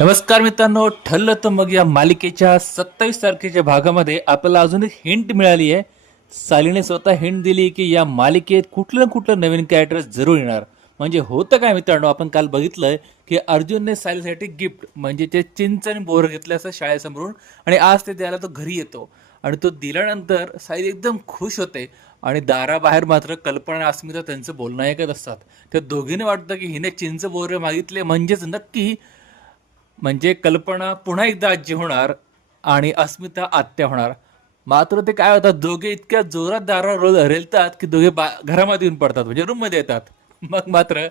नमस्कार मित्रांनो ठरलं तर मग या मालिकेच्या सत्तावीस तारखेच्या भागामध्ये आपल्याला अजून एक हिंट मिळाली आहे. सालीने स्वतः हिंट दिली की या मालिकेत कुठलं ना कुठलं नवीन कॅरेक्टर जरूर येणार. म्हणजे होतं काय मित्रांनो आपण काल बघितलंय की अर्जुनने सालीसाठी गिफ्ट म्हणजे ते चिंच आणि बोर घेतलं असं शाळेसमोरून आणि आज ते द्यायला तो घरी येतो. आणि तो दिल्यानंतर साईल एकदम खुश होते. आणि दाराबाहेर मात्र कल्पना आणि अस्मिता त्यांचं बोलणं ऐकत असतात. त्या दोघींनी वाटतं की हिने चिंच बोरे मागितले म्हणजेच नक्की म्हणजे कल्पना पुन्हा एकदा आजी होणार आणि अस्मिता आत्या होणार. मात्र ते काय होतात दोघे इतक्या जोरात दारा रोज रेलतात की दोघे बा घरामध्ये येऊन पडतात म्हणजे रूममध्ये येतात. मग मात्र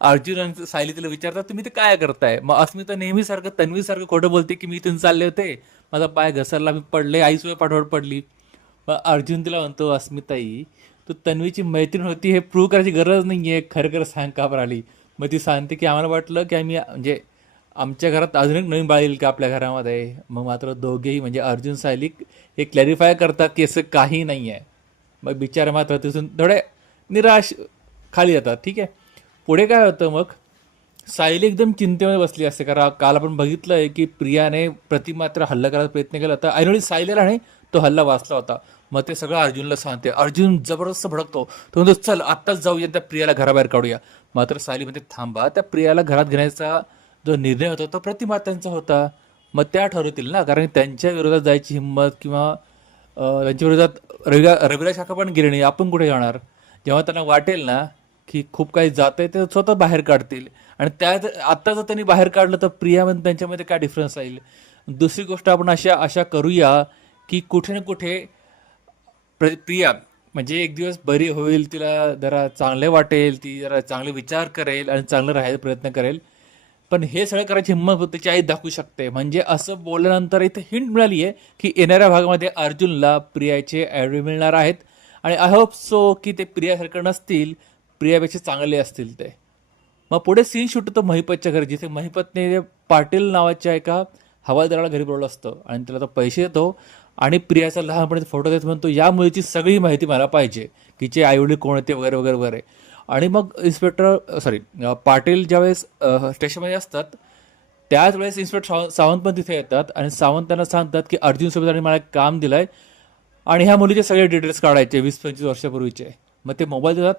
अर्जुन आणि सायली तिला विचारतात तुम्ही ते काय करताय? मग अस्मिता नेहमीसारखं तन्वीसारखं खोटं बोलते की मी इथून चालले होते. माझा पाय घसरला मी पडले आईसोबत पाठवड पडली. मग अर्जुन तिला म्हणतो अस्मिताई तू तन्वीची मैत्रीण होती हे प्रूव्ह करायची गरज नाही आहे खरं खरं सांग का बरं आली? मग ती सांगते की आम्हाला वाटलं की आम्ही म्हणजे आमच्या घरात अजून एक नवीन बाळ येईल का आपल्या घरामध्ये? मग मात्र दोघेही म्हणजे अर्जुन सायली हे क्लॅरिफाय करतात की असं काही नाही आहे मग बिचारे मात्र तिथून थोडे निराश खाली जातात ठीक आहे? पुढे काय होतं मग? सायली एकदम चिंतेमध्ये बसली असते कारण काल आपण बघितलं आहे की प्रियाने प्रतिमात्र हल्ला करायचा प्रयत्न केला होता. ऐनवेळी सायलीला नाही तो हल्ला वाचला होता. मग ते सगळं अर्जुनला सांगते. अर्जुन जबरदस्त भडकतो. तो म्हणतो चल आत्ताच जाऊया त्या प्रियाला घराबाहेर काढूया. मात्र सायली म्हणते थांबा त्या प्रियाला घरात घेण्याचा जो निर्णय होता तो प्रतिमात्यांचा होता. मग त्या ठरवतील ना कारण त्यांच्या विरोधात जायची हिंमत किंवा त्यांच्या विरोधात रविरा रविरा शाखा पण गेले नाही आपण कुठे जाणार? जेव्हा त्यांना वाटेल ना की खूप काही जात आहे ते स्वतः बाहेर काढतील. आणि त्यात आत्ता जर त्यांनी बाहेर काढलं तर प्रियामध्ये त्यांच्यामध्ये काय डिफरन्स राहील? दुसरी गोष्ट आपण अशा अशा करूया की कुठे ना कुठे प्र प्रिया म्हणजे एक दिवस बरी होईल तिला जरा चांगले वाटेल ती जरा चांगले विचार करेल आणि चांगलं राहायचा प्रयत्न करेल. पण हे सगळं करायची हिंमत त्याची आई दाखवू शकते. म्हणजे असं बोलल्यानंतर इथे हिंट मिळाली आहे की येणाऱ्या भागामध्ये अर्जुनला प्रियाचे ॲडवे मिळणार आहेत. आणि आय होप सो की ते प्रियासारखं नसतील प्रियापेक्षा चांगले असतील ते. मग पुढे सीन शूट होतं महिपतच्या घरी जिथे महिपतने पाटील नावाच्या एका हवालदाराला घरी बोलवलं असतं. आणि त्याला तो पैसे देतो आणि प्रियाचा लहानपणीचा फोटो देत म्हणतो या मुलीची सगळी माहिती मला पाहिजे तिचे आईवडील कोण होते वगैरे वगैरे वगैरे. आणि मग इन्स्पेक्टर सॉरी पाटील ज्यावेळेस स्टेशनमध्ये असतात त्याच वेळेस इन्स्पेक्टर सावंत सावंत पण तिथे येतात आणि सावंत त्यांना सांगतात की अर्जुन सोबत मला एक काम दिलं आहे आणि ह्या मुलीचे सगळे डिटेल्स काढायचे वीस पंचवीस वर्षापूर्वीचे. मग ते मोबाईल देतात.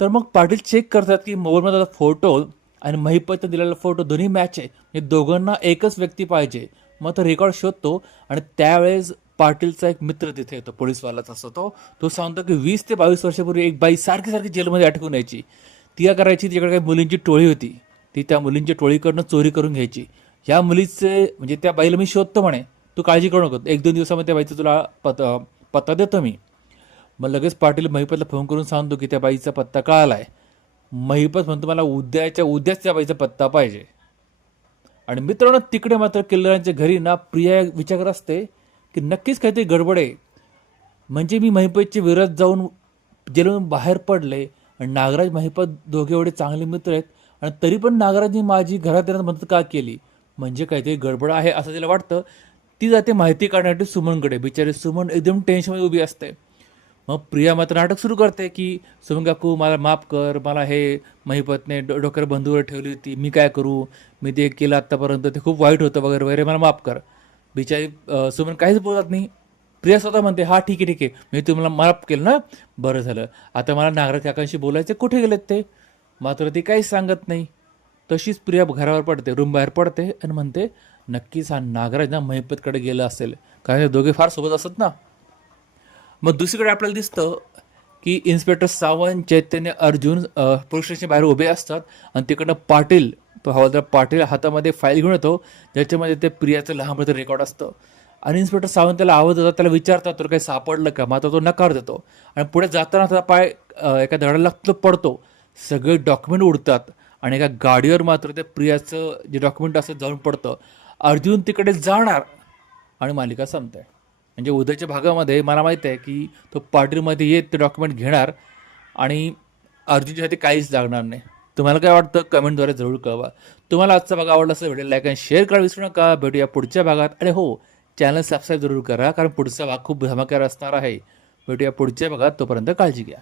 तर मग पाटील चेक करतात की मोबाईलमध्ये फोटो आणि महिपतनं दिलेला फोटो दोन्ही मॅच आहे. म्हणजे दोघांना एकच व्यक्ती पाहिजे. मग तो रेकॉर्ड शोधतो आणि त्यावेळेस पाटीलचा एक मित्र तिथे येतो पोलीसवालाच असतो तो. तो सांगतो की वीस ते बावीस वर्षापूर्वी एक बाई सारखी सारखी जेलमध्ये अटकून यायची. ती काय करायची तिच्याकडे काही मुलींची टोळी होती. ती त्या मुलींच्या टोळीकडनं चोरी करून घ्यायची. ह्या मुलीचे म्हणजे त्या बाईला मी शोधतो म्हणे तू काळजी करू नको एक दोन दिवसामध्ये त्या बाईचा तुला पत पत्ता देतो मी. मग लगेच पाटील महिपतला फोन करून सांगतो की त्या बाईचा पत्ता कळाला आहे महिपत म्हणतो मला उद्याच्या उद्याच त्या बाईचा पत्ता पाहिजे. आणि मित्रांनो तिकडे मात्र किल्लरांच्या घरी ना प्रिया विचार करत असते की नक्कीच काहीतरी गडबड आहे. म्हणजे मी महिपतच्या विरोधात जाऊन जेलमधून बाहेर पडले आणि नागराज महिपत दोघे एवढे चांगले मित्र आहेत आणि तरी पण नागराजनी माझी घरात येण्यास मदत का केली? म्हणजे काहीतरी गडबड आहे असं तिला वाटतं. ती जाते माहिती काढण्यासाठी सुमनकडे. बिचारी सुमन एकदम टेन्शनमध्ये उभी असते. मग प्रिया मात्र नाटक सुरू करते की सुमन काकू मला माफ कर. मला हे महिपतने डो डोक्यावर बंधूवर ठेवली होती. मी काय करू? मी ते केलं आत्तापर्यंत ते खूप वाईट होतं वगैरे वगैरे. मला माफ कर. बिचारी सुमन काहीच बोलत नाही. प्रिया स्वतः म्हणते हा ठीक आहे ठीक आहे. मी तुम्हाला माफ केलं ना? बरं झालं. आता मला नागराज काकांशी बोलायचे कुठे गेलेत ते? मात्र ती काहीच सांगत नाही. तशीच प्रिया घरावर पडते रूम बाहेर पडते आणि म्हणते नक्कीच हा नागराज ना महिपतकडे गेला असेल. कारण हे दोघे फार सोबत असत ना. मग दुसरीकडे आपल्याला दिसतं की इन्स्पेक्टर सावंत चैतन्य अर्जुन अ, पोलीस स्टेशन बाहेर उभे असतात आणि तिकडनं पाटील तो हवालदार पाटील हातामध्ये फाईल घेऊन येतो. ज्याच्यामध्ये ते प्रियाचं लहानपणाचं रेकॉर्ड असतं. आणि इन्स्पेक्टर सावंत त्याला आवाज देतात त्याला विचारतात तर काही सापडलं का? मात्र तो नकार देतो. आणि पुढे जाताना त्याचा पाय एका दगडाला तो पडतो. सगळे डॉक्युमेंट उडतात. आणि एका गाडीवर मात्र त्या प्रियाचं जे डॉक्युमेंट असतं जाऊन पडतं. अर्जुन तिकडे जाणार आणि मालिका संपते. म्हणजे उद्याच्या भागामध्ये मला माहीत आहे की तो पाटीलमध्ये येत ते डॉक्युमेंट घेणार आणि अर्जुनच्या हाती काहीच लागणार नाही. तुम्हाला काय वाटतं? कमेंटद्वारे जरूर कळवा. तुम्हाला आजचा भाग आवडला असेल व्हिडिओ लाईक आणि शेअर करा विसरू नका. भेटूया पुढच्या भागात. आणि हो चॅनल सबस्क्राईब जरूर करा कारण पुढचा भाग खूप धमाकेदार असणार आहे. भेटूया पुढच्या भागात. तोपर्यंत काळजी घ्या.